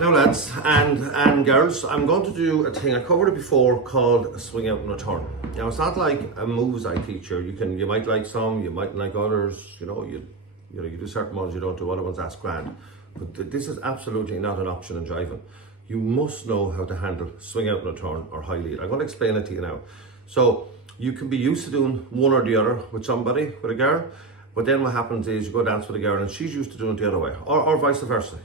Now lads and girls, I'm going to do a thing I covered it before called a swing out and return. Now it's not like a moves I teach you. You might like some, you might like others. You do certain ones, you don't do other ones. That's grand. But this is absolutely not an option in jiving. You must know how to handle swing out and return or high lead. I'm going to explain it to you now. So you can be used to doing one or the other with somebody, with a girl. But then what happens is you go dance with a girl and she's used to doing it the other way, or vice versa.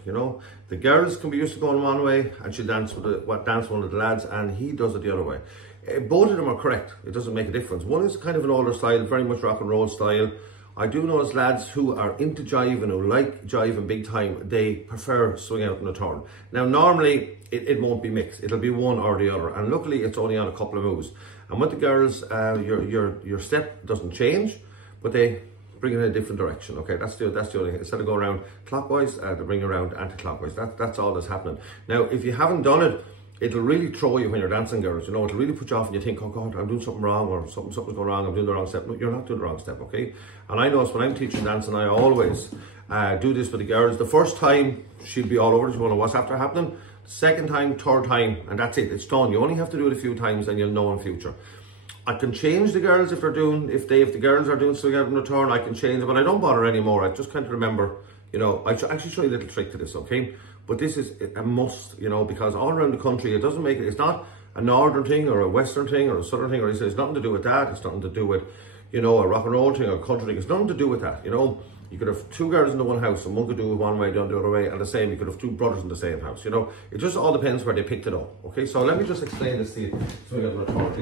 The girls can be used to going one way and she dance with one of the lads and he does it the other way. Both of them are correct. It doesn't make a difference. One is kind of an older style, very much rock and roll style. I do know as lads who are into jive and who like jiving big time, they prefer swing out and return. Now normally it won't be mixed. It'll be one or the other, and luckily it's only on a couple of moves. And with the girls, your step doesn't change, but they bring it in a different direction. Okay, that's the only thing. Instead of going around clockwise, they bring you around anti-clockwise. That's all that's happening. Now, if you haven't done it, it'll really throw you when you're dancing, girls. It'll really put you off and you think, oh God, I'm doing something wrong, or something's going wrong, I'm doing the wrong step. No, you're not doing the wrong step, okay? And I notice when I'm teaching dancing, I always do this with the girls. The first time, she'll be all over, she won't know what's after happening. The second time, third time, and that's it, it's done. You only have to do it a few times and you'll know in future. I can change the girls if the girls are doing swing out and return, I can change it, but I don't bother anymore. I just can't remember, I actually show you a little trick to this, okay? But this is a must, because all around the country, it's not a northern thing or a western thing or a southern thing, or it's nothing to do with that. It's nothing to do with, a rock and roll thing or a country thing. It's nothing to do with that, You could have two girls in the one house and one could do it one way, the other way, and the same. You could have two brothers in the same house, It just all depends where they picked it up, okay? So let me just explain this to you. Swing out and return.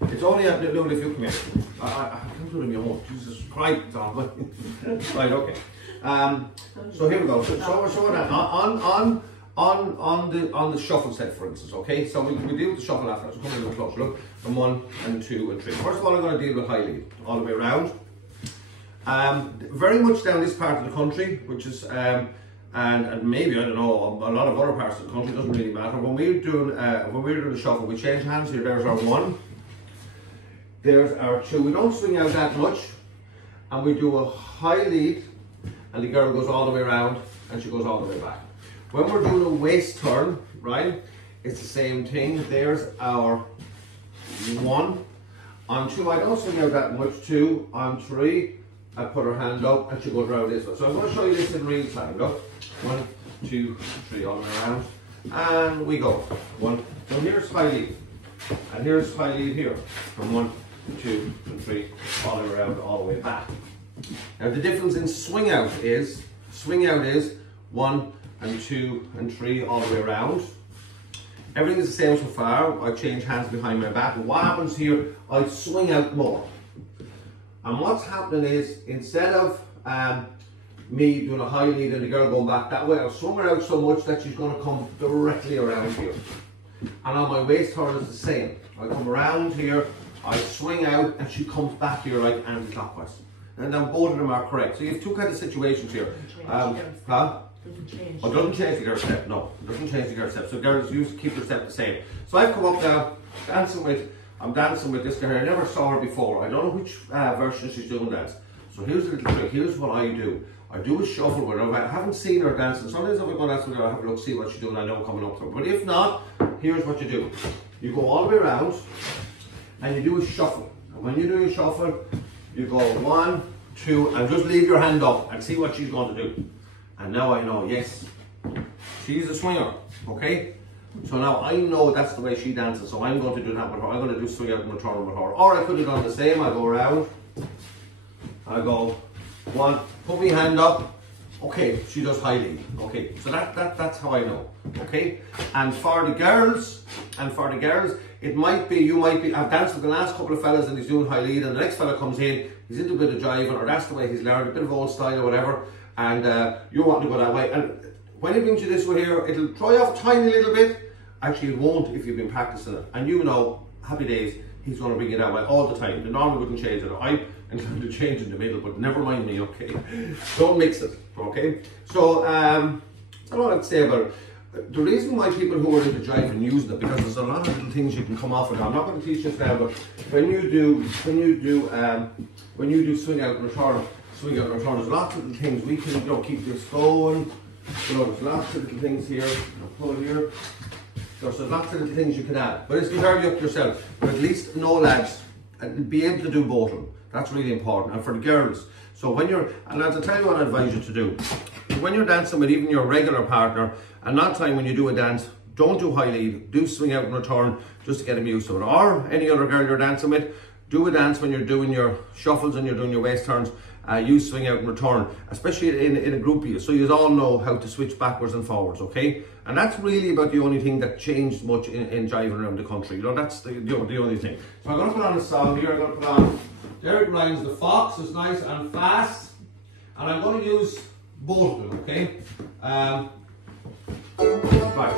It's only a little if you come here. I can't do it on your own. Jesus Christ, right, okay. So here we go. So we're showing that on the shuffle set, for instance. Okay, so we deal with the shuffle after. So come a little closer. Look, from 1 and 2 and 3. First of all, I'm going to deal with high lead all the way around. Very much down this part of the country, which is and maybe I don't know a lot of other parts of the country. It doesn't really matter. When we're doing the shuffle, we change hands here. There's our 1. There's our 2. We don't swing out that much, and we do a high lead, and the girl goes all the way around, and she goes all the way back. When we're doing a waist turn, right, it's the same thing. There's our 1. On 2, I don't swing out that much. 2, on 3, I put her hand up, and she goes around this way. So I'm going to show you this in real time. Look, 1, 2, 3, all the way around, and we go. 1. So here's high lead, and here's high lead here, from 1, 2 and 3, all the way around, all the way back. Now the difference in swing out is 1 and 2 and 3 all the way around. Everything is the same so far. I change hands behind my back. But what happens here, I swing out more. And what's happening is, instead of me doing a high lead and the girl going back that way, I'll swing her out so much that she's going to come directly around here. And on my waist turn is the same. I come around here, I swing out, and she comes back here like anti-clockwise. And then both of them are correct. So you have two kinds of situations here. It doesn't change the girl step. No, it doesn't change the girl step. So girls used to keep their step the same. So I've come up now, I'm dancing with this girl here. I never saw her before. I don't know which version she's doing that. So here's a little trick. Here's what I do. I do a shuffle with her. I haven't seen her dancing. Sometimes if I go dancing with her, I have a look, see what she's doing. I know coming up to her. But if not, here's what you do. You go all the way around, and you do a shuffle. And when you do a shuffle, you go 1, 2, and just leave your hand up and see what she's going to do. And now I know, yes, she's a swinger, okay? So now I know that's the way she dances, so I'm going to do that with her. I'm going to do swing out and return with her. Or I could have done the same. I go around, I go 1, put my hand up. Okay, she does high lead. Okay, so that's how I know. Okay, and for the girls, it might be, I've danced with the last couple of fellas and he's doing high lead, and the next fella comes in, he's into a bit of jiving, or that's the way he's learned, a bit of old style or whatever, and you want to go that way. And when he brings you this way here, it'll dry off a tiny little bit. Actually, it won't if you've been practicing it. And happy days, he's going to bring you that way all the time. The normal wouldn't change it. I'm inclined to change in the middle, but never mind me, okay? Don't mix it, okay? So, that's all I'd say about it. The reason why people who are into jive and using it, because there's a lot of little things you can come off with. I'm not going to teach this now, but when you do swing out and return, there's lots of little things we can keep this going. You know, there's lots of little things here. I'll pull here. There's lots of little things you can add, but it's entirely up to yourself. But at least know, lads, and be able to do both of them. That's really important. And for the girls, so when you're, and lads, I'll tell you what I advise you to do. When you're dancing with even your regular partner, and not time when you do a dance, don't do high lead, do swing out and return, just to get them used to it. Or any other girl you're dancing with, do a dance when you're doing your shuffles and you're doing your waist turns, you swing out and return, especially in a group of you, so you all know how to switch backwards and forwards, okay? And that's really about the only thing that changed much in jiving around the country. You know, that's the only thing. So I'm going to put on a song here. I'm going to put on Derek Ryan's The Fox. It's nice and fast. And I'm going to use both of them, okay? Right.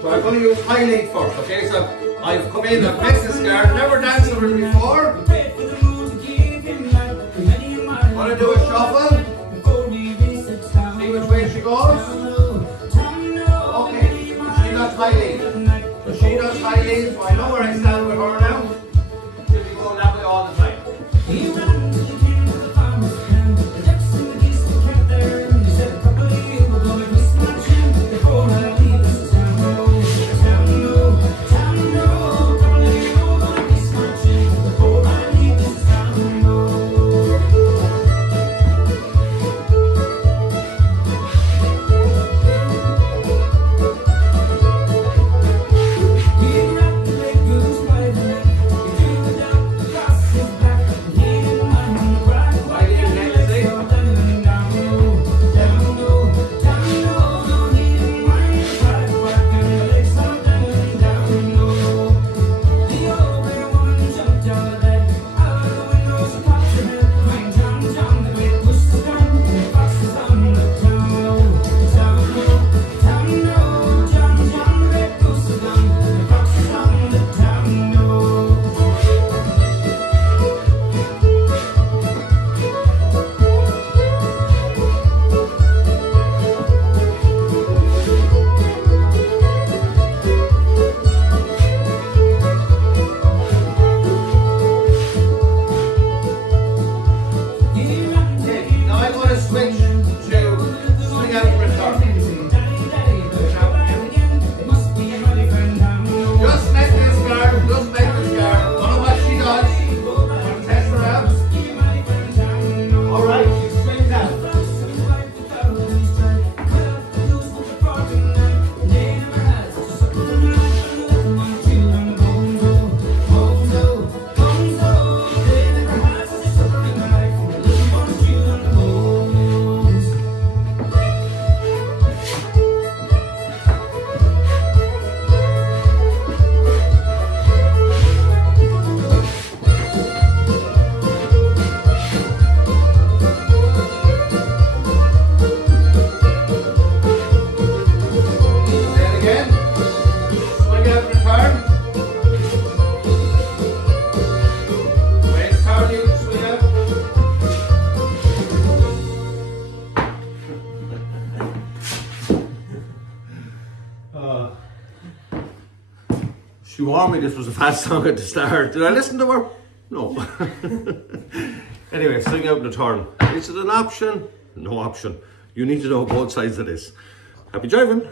So I'm going to use high lead first, okay? So I've come in, I've mixed this guard, never danced with her before. I'm going to do a shuffle. See which way she goes. Okay, she does high lead. So she does high lead, so I know where I stand with her now. She'll be going that way all the time. She warned me this was a fast song at the start. Did I listen to her? No. Anyway, swing out in the turn. Is it an option? No option. You need to know both sides of this. Happy jiving.